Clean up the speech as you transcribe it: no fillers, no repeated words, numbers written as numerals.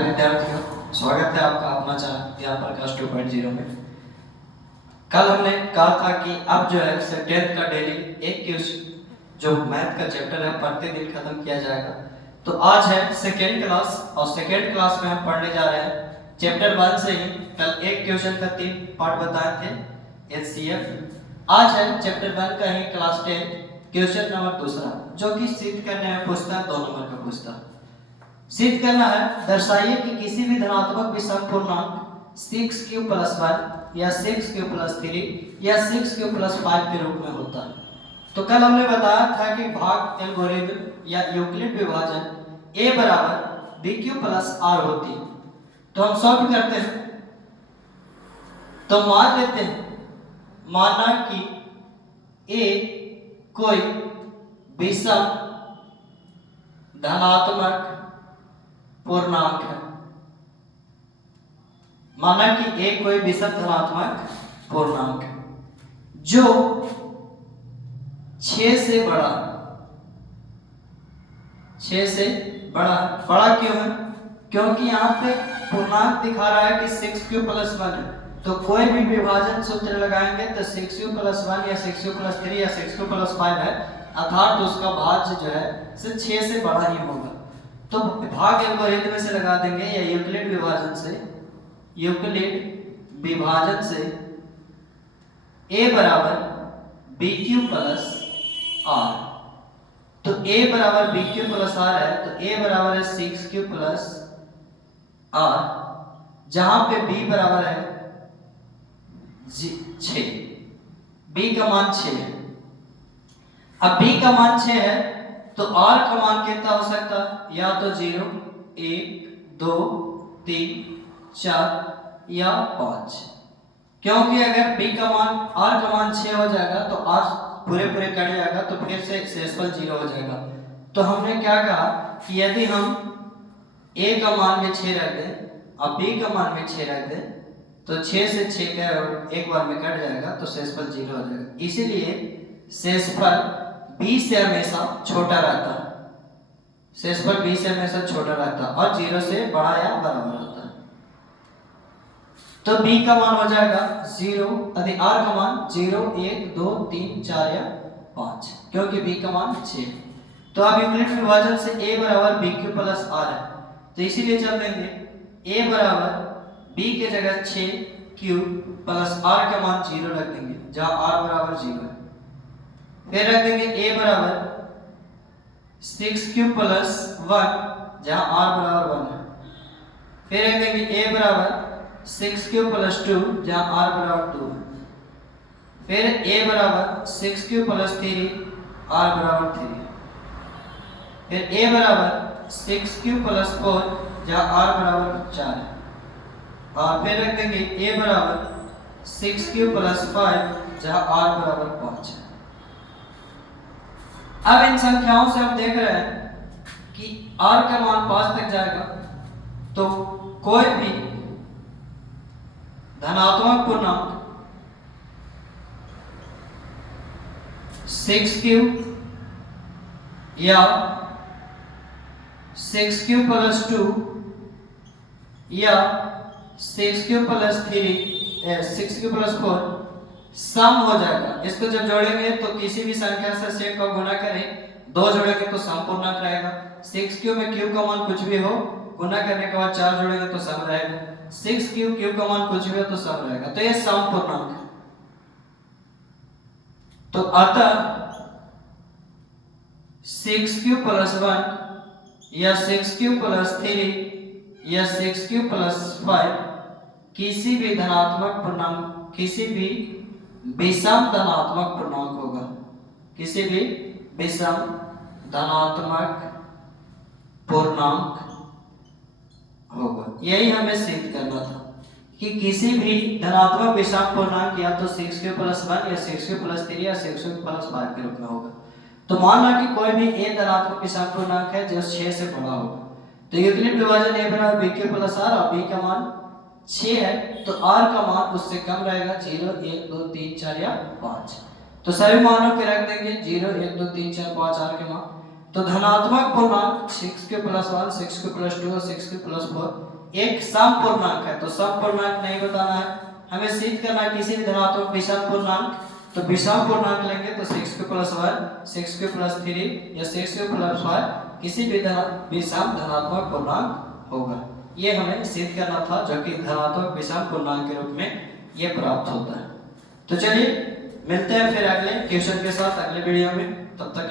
प्यारे विद्यार्थियों, स्वागत है आपका अपना चैनल ज्ञान प्रकाश 2.0 में। कल हमने कहा था कि अब जो है 10th का डेली एक क्वेश्चन जो मैथ का चैप्टर है प्रतिदिन खत्म किया जाएगा। तो आज है सेकेंड क्लास और सेकेंड क्लास में हम पढ़ने जा रहे हैं चैप्टर 1 से ही। कल एक क्वेश्चन का 3 पार्ट बताए थे HCF। आज है चैप्टर 1 का ही क्लास 10 क्वेश्चन नंबर दूसरा, जो कि सिद्ध करने में पूछता है 2 नंबर का पूछता है। सिद्ध करना है, दर्शाइए कि किसी भी धनात्मक विषम पूर्णांक 6q + 1 या 6q + 3 या 6q + 5 के रूप में होता है। तो कल हमने बताया था कि भाग एल्गोरिथम या यूक्लिड विभाजन a = bq + r होती है। तो हम सॉल्व करते हैं। तो मान लेते हैं, माना कि a कोई विषम धनात्मक पूर्णांक है। माना कि a कोई विषम धनात्मक पूर्णांक है जो 6 से बड़ा, 6 से बड़ा। बड़ा क्यों है? क्योंकि यहाँ पे पूर्णांक दिखा रहा है कि 6q + 1 है। तो कोई भी विभाजन सूत्र लगाएंगे तो 6q + 1 या 6q + 3 या 6q + 5 है, अर्थात उसका भाज्य जो है 6 से बड़ा ही होगा। तो भाग एल्गोरिथम से लगा देंगे या यूक्लिड विभाजन से a = bq + r। तो a = bq + r है, तो a = 6q + r, जहां पे b बराबर है 6। b का मान 6 है। अब b का मान 6 है तो r का मान कितना हो सकता है? या तो 0, 1, 2, 3, 4 या 5। क्योंकि अगर b का मान r का मान 6 हो जाएगा तो r पूरे कट जाएगा, तो फिर से शेषफल 0 हो जाएगा। तो हमने क्या कहा कि यदि हम a का मान में 6 रख दें और b का मान में 6 रख दें तो 6 से 6 का एक बार में कट जाएगा, तो शेषफल 0 हो जाएगा। इसीलिए शेषफल b से हमेशा छोटा रहता है। शेषफल b से हमेशा छोटा रहता है और 0 से बड़ा या बराबर होता है। तो b का मान हो जाएगा 0, यदि r का मान 0, 1, 2, 3, 4 या 5, क्योंकि b का मान 6। तो अब यूक्लिड विभाजन से a = bq + r है, तो इसीलिए चल देंगे a = b के जगह 6q + r का मान 0 रख देंगे, जहां r = 0 है। फिर रख देंगे a = 6q + 1, जहां r = 1 है। फिर रख देंगे a = 6q + 2, जहां r = 2 है। फिर a = 6q + 3, r = 3 है। फिर a = 6q + 4, जहां r = 4 है। और फिर रख देंगे a = 6q + 5, जहां r = 5 है। अब इन संख्याओं से हम देख रहे हैं कि r का मान 5 तक जाएगा, तो कोई भी धनात्मक पूर्णांक 6q या 6q + 2 या 6q + 3 6q + 4 सम हो जाएगा। इसको जब जोड़ेंगे तो किसी भी संख्या से 6 का गुना करें, 2 जोड़ेंगे तो सम पूर्णांक रहेगा। 6q में q का मान कुछ भी हो, गुना करने के बाद 4 जोड़ेंगे तो सम रहेगा। 6q q का मान कुछ भी हो तो सम रहेगा, तो ये सम पूर्णांक है। तो अतः 6q + 1 या 6q + 3 या 6q + 5 किसी भी धनात्मक पूर्णांक, किसी भी विषम धनात्मक पूर्णांक होगा, किसी भी विषम धनात्मक पूर्णांक होगा। यही हमें सिद्ध करना था कि किसी भी धनात्मक विषम पूर्णांक या तो 6q + 1 या 6q + 3 या 6q + 5 के रूप में होगा। तो मान लो कि कोई भी a धनात्मक विषम पूर्णांक है जो 6 से बड़ा होगा, तो यूक्लिड विभाजन a = bq + r और b का मान 6 है, तो r का मान उससे कम रहेगा, 0, 1, 2, 3, 4 या 5। तो सभी मानों के रख देंगे 0, 1, 2, 3, 4, 5 r के मान। तो धनात्मक पूर्णांक 6k+1, 6k+2 और 6k+4 एक सम पूर्णांक है, तो सम पूर्णांक नहीं बताना है, हमें सिद्ध करना है किसी भी धनात्मक विषम पूर्णांक। तो विषम पूर्णांक लेंगे तो 6k+1, 6k+3 या 6k+5 किसी भी विषम धनात्मक पूर्णांक होगा। ये हमें सिद्ध करना था, जो कि धनात्मक विषम पूर्णांक के रूप में ये प्राप्त होता है। तो चलिए मिलते हैं फिर अगले क्वेश्चन के साथ अगले वीडियो में, तब तक